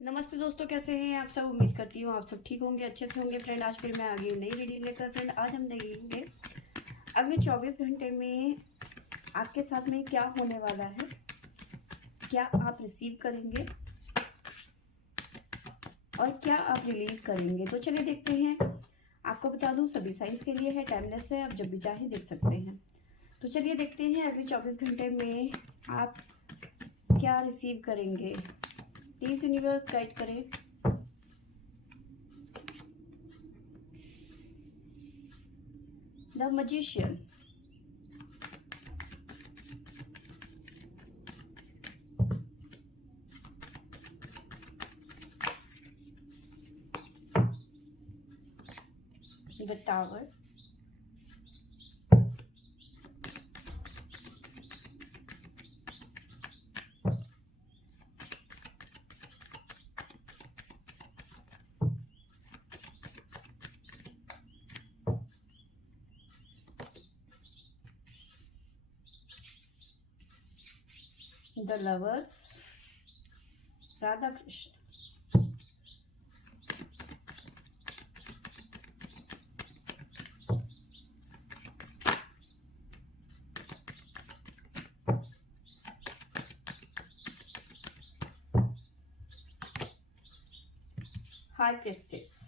नमस्ते दोस्तों, कैसे हैं आप सब। उम्मीद करती हूँ आप सब ठीक होंगे, अच्छे से होंगे। फ्रेंड, आज फिर मैं आ गई नई वीडियो लेकर। फ्रेंड, आज हम देखेंगे अगले 24 घंटे में आपके साथ में क्या होने वाला है, क्या आप रिसीव करेंगे और क्या आप रिलीज करेंगे। तो चलिए देखते हैं। आपको बता दूं, सभी साइंस के लिए है, टाइमलेस है, आप जब भी चाहें देख सकते हैं। तो चलिए देखते हैं अगले 24 घंटे में आप क्या रिसीव करेंगे। प्लीज़ यूनिवर्स गाइड करें। The magician, the tower, the lovers, Radha Krishna, high priestess,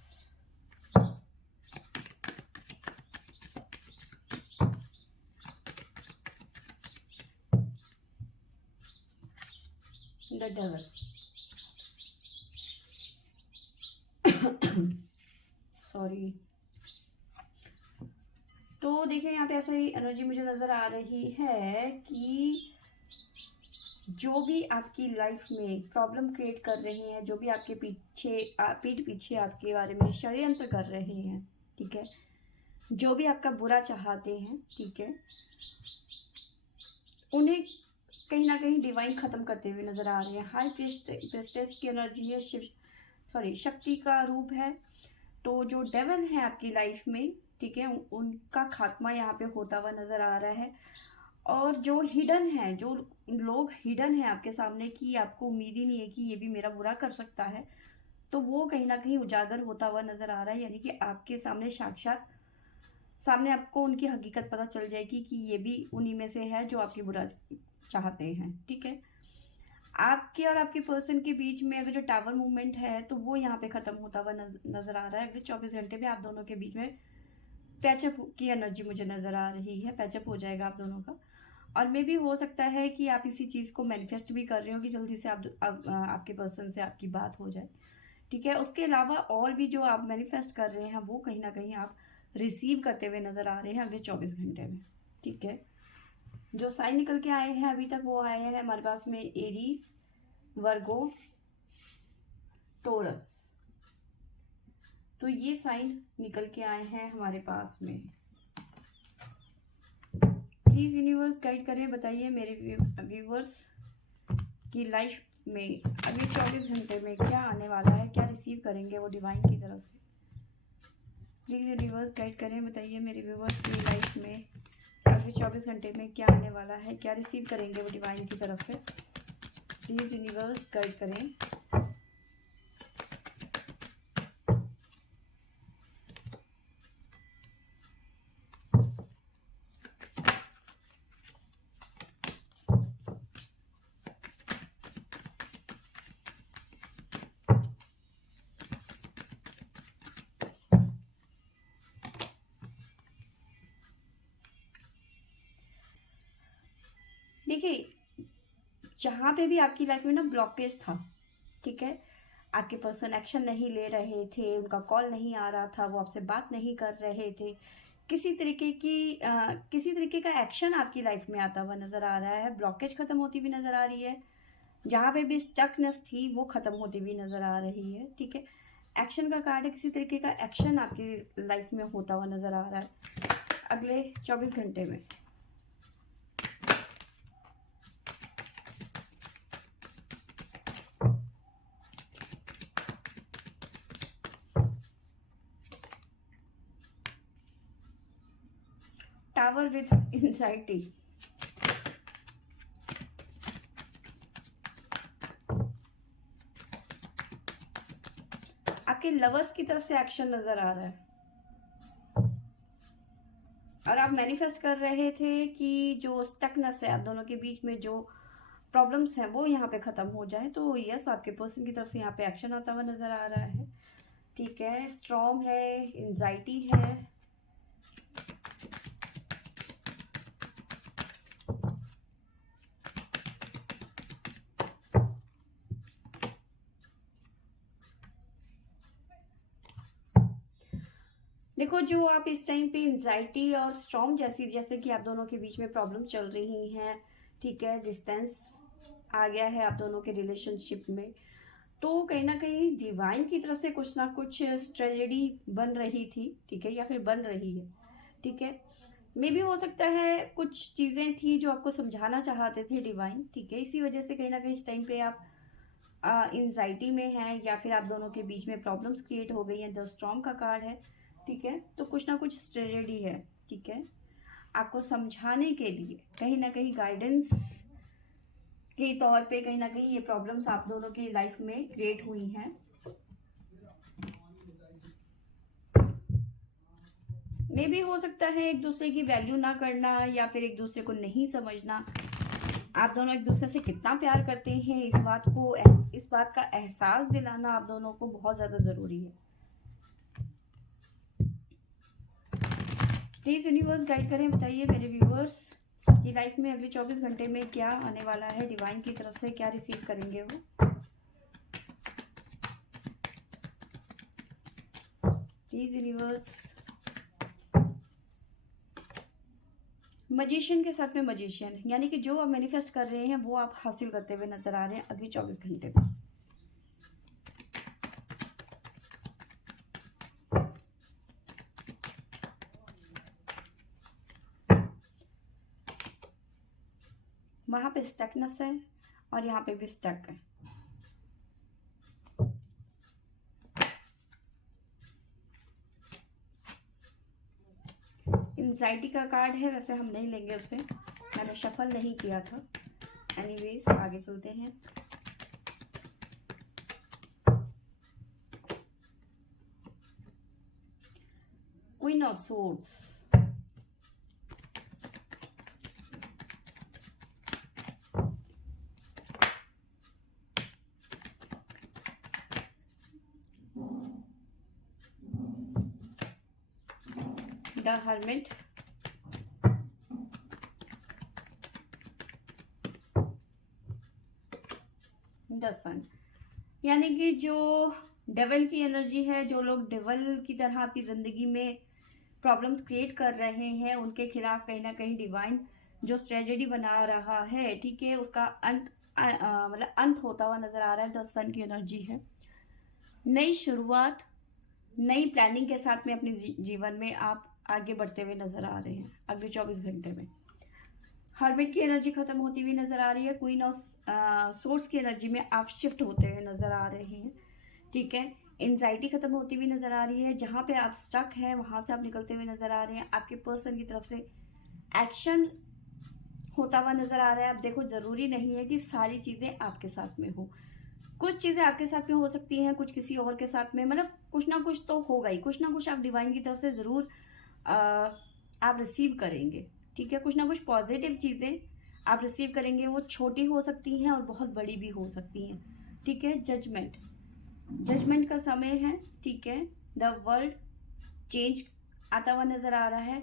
the devil. Sorry. तो देखिए, यहाँ पे ऐसा ही एनर्जी मुझे नजर आ रही है कि जो भी आपकी लाइफ में प्रॉब्लम क्रिएट कर रहे हैं, जो भी आपके पीठ पीछे आपके बारे में षड्यंत्र कर रहे हैं, ठीक है, जो भी आपका बुरा चाहते हैं, ठीक है, उन्हें कहीं ना कहीं डिवाइन खत्म करते हुए नजर आ रहे हैं। हाई प्रिस्टेस की एनर्जी है, शक्ति का रूप है। तो जो डेविल है आपकी लाइफ में, ठीक है, उनका खात्मा यहाँ पे होता हुआ नजर आ रहा है। और जो हिडन है, जो लोग हिडन है आपके सामने कि आपको उम्मीद ही नहीं है कि ये भी मेरा बुरा कर सकता है, तो वो कहीं ना कहीं उजागर होता हुआ नजर आ रहा है। यानी कि आपके सामने साक्षात सामने आपको उनकी हकीकत पता चल जाएगी कि ये भी उन्हीं में से है जो आपकी बुरा चाहते हैं, ठीक है। आपके और आपके पर्सन के बीच में अगर जो टावर मूवमेंट है, तो वो यहाँ पे खत्म होता हुआ नजर आ रहा है। अगले 24 घंटे में आप दोनों के बीच में पैचअप की एनर्जी मुझे नजर आ रही है। पैचअप हो जाएगा आप दोनों का। और मे भी हो सकता है कि आप इसी चीज को मैनिफेस्ट भी कर रहे हो कि जल्दी से आपके पर्सन से आपकी बात हो जाए, ठीक है। उसके अलावा और भी जो आप मैनिफेस्ट कर रहे हैं, वो कहीं ना कहीं आप रिसीव करते हुए नजर आ रहे हैं अगले 24 घंटे में, ठीक है। जो साइन निकल के आए हैं अभी तक, वो आए हैं हमारे पास में एरीज, वर्गो, टोरस। तो ये साइन निकल के आए हैं हमारे पास में। प्लीज यूनिवर्स गाइड करें, बताइए मेरे व्यूवर्स की लाइफ में अगले 24 घंटे में क्या आने वाला है, क्या रिसीव करेंगे वो डिवाइन की तरफ से। प्लीज यूनिवर्स गाइड करें, बताइए मेरे व्यूवर्स की लाइफ में अगले 24 घंटे में क्या आने वाला है, क्या रिसीव करेंगे वो डिवाइन की तरफ से। प्लीज यूनिवर्स गाइड करें। देखिए, जहाँ पे भी आपकी लाइफ में ना ब्लॉकेज था, ठीक है, आपके पर्सन एक्शन नहीं ले रहे थे, उनका कॉल नहीं आ रहा था, वो आपसे बात नहीं कर रहे थे, किसी तरीके का एक्शन आपकी लाइफ में आता हुआ नजर आ रहा है, ब्लॉकेज खत्म होती हुई नजर आ रही है। जहाँ पे भी स्टकनेस थी वो खत्म होती हुई नजर आ रही है, ठीक है। एक्शन का कार्ड है, किसी तरीके का एक्शन आपकी लाइफ में होता हुआ नजर आ रहा है अगले 24 घंटे में। टावर विथ एंजाइटी, आपके लवर्स की तरफ से एक्शन नजर आ रहा है, और आप मैनिफेस्ट कर रहे थे कि जो स्टकनेस है आप दोनों के बीच में, जो प्रॉब्लम्स हैं वो यहाँ पे ख़त्म हो जाए। तो यस, आपके पर्सन की तरफ से यहाँ पे एक्शन आता हुआ नज़र आ रहा है। ठीक है, स्ट्रॉन्ग है, एंजाइटी है, देखो जो आप इस टाइम पे एंजाइटी और स्ट्रॉन्ग जैसे कि आप दोनों के बीच में प्रॉब्लम चल रही हैं, ठीक है, डिस्टेंस आ गया है आप दोनों के रिलेशनशिप में, तो कहीं ना कहीं डिवाइन की तरफ से कुछ ना कुछ ट्रेजेडी बन रही थी, ठीक है, या फिर बन रही है, ठीक है। मे भी हो सकता है कुछ चीज़ें थी जो आपको समझाना चाहते थे डिवाइन, ठीक है, इसी वजह से कहीं ना कहीं इस टाइम पे आप एंजाइटी में हैं, या फिर आप दोनों के बीच में प्रॉब्लम्स क्रिएट हो गई हैं। द स्टॉर्म का कार्ड है, ठीक है, तो कुछ ना कुछ स्ट्रेटेजी है, ठीक है, आपको समझाने के लिए कहीं ना कहीं गाइडेंस के तौर पे कहीं ना कहीं ये प्रॉब्लम्स आप दोनों की लाइफ में क्रिएट हुई हैं। मे भी हो सकता है एक दूसरे की वैल्यू ना करना, या फिर एक दूसरे को नहीं समझना। आप दोनों एक दूसरे से कितना प्यार करते हैं इस बात का एहसास दिलाना आप दोनों को बहुत ज्यादा जरूरी है। प्लीज यूनिवर्स गाइड करें, बताइए मेरे व्यूअर्स की लाइफ में अगले 24 घंटे में क्या आने वाला है, डिवाइन की तरफ से क्या रिसीव करेंगे वो। Please universe. मजिशियन के साथ में मजिशियन, यानी कि जो आप मैनिफेस्ट कर रहे हैं वो आप हासिल करते हुए नजर आ रहे हैं अगले 24 घंटे में। वहां पे स्टकनेस है और यहाँ पे भी स्टक है। एंजाइटी का कार्ड है, वैसे हम नहीं लेंगे उसे, मैंने शफल नहीं किया था। एनीवेज आगे चलते हैं। Queen of swords, the hermit, the sun, यानी कि जो डेवल की एनर्जी है, जो लोग डेवल की तरह आपकी जिंदगी में प्रॉब्लम्स क्रिएट कर रहे हैं उनके खिलाफ कहीं ना कहीं डिवाइन जो स्ट्रेटेजी बना रहा है, ठीक है, उसका अंत मतलब अंत होता हुआ नजर आ रहा है। द सन की एनर्जी है नई शुरुआत, नई प्लानिंग के साथ में अपने जीवन में आप आगे बढ़ते हुए नजर आ रहे हैं अगले 24 घंटे में। हर्मिट की एनर्जी खत्म होती हुई नजर आ रही है। क्वीन ऑफ सोर्स की एनर्जी में आप शिफ्ट होते हुए नजर आ रहे हैं, ठीक है। एंजाइटी खत्म होती हुई नजर आ रही है, जहां पे आप स्टक हैं वहां से आप निकलते हुए नजर आ रहे हैं। आपके पर्सन की तरफ से एक्शन होता हुआ नजर आ रहा है। आप देखो, जरूरी नहीं है कि सारी चीजें आपके साथ में हो, कुछ चीजें आपके साथ में हो सकती हैं, कुछ किसी और के साथ में, मतलब कुछ ना कुछ तो होगा ही, कुछ ना कुछ आप डिवाइन की तरफ से जरूर आप रिसीव करेंगे, ठीक है। कुछ ना कुछ पॉजिटिव चीजें आप रिसीव करेंगे, वो छोटी हो सकती हैं और बहुत बड़ी भी हो सकती हैं, ठीक है। जजमेंट का समय है, ठीक है। द वर्ल्ड चेंज आता हुआ नजर आ रहा है।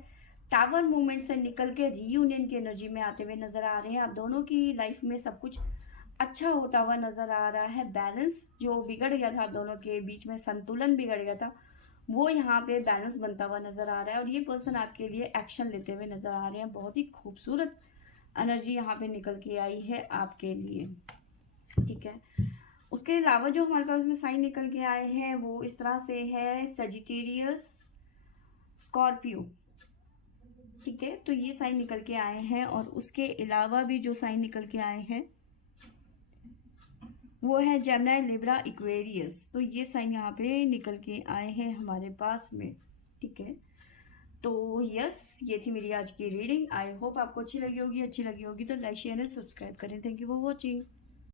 टावर मूवमेंट से निकल के रीयूनियन की एनर्जी में आते हुए नजर आ रहे हैं। आप दोनों की लाइफ में सब कुछ अच्छा होता हुआ नजर आ रहा है। बैलेंस जो बिगड़ गया था, आप दोनों के बीच में संतुलन बिगड़ गया था, वो यहाँ पे बैलेंस बनता हुआ नजर आ रहा है। और ये पर्सन आपके लिए एक्शन लेते हुए नजर आ रहे हैं। बहुत ही खूबसूरत एनर्जी यहाँ पे निकल के आई है आपके लिए, ठीक है। उसके अलावा जो हमारे पास में साइन निकल के आए हैं वो इस तरह से है, सजिटेरियस, स्कॉर्पियो, ठीक है, तो ये साइन निकल के आए हैं। और उसके अलावा भी जो साइन निकल के आए हैं वो है जेमिनी, लिब्रा, एक्वेरियस, तो ये साइन यहाँ पे निकल के आए हैं हमारे पास में, ठीक है। तो यस, ये थी मेरी आज की रीडिंग। आई होप आपको अच्छी लगी होगी तो लाइक शेयर एंड सब्सक्राइब करें। Thank you for watching.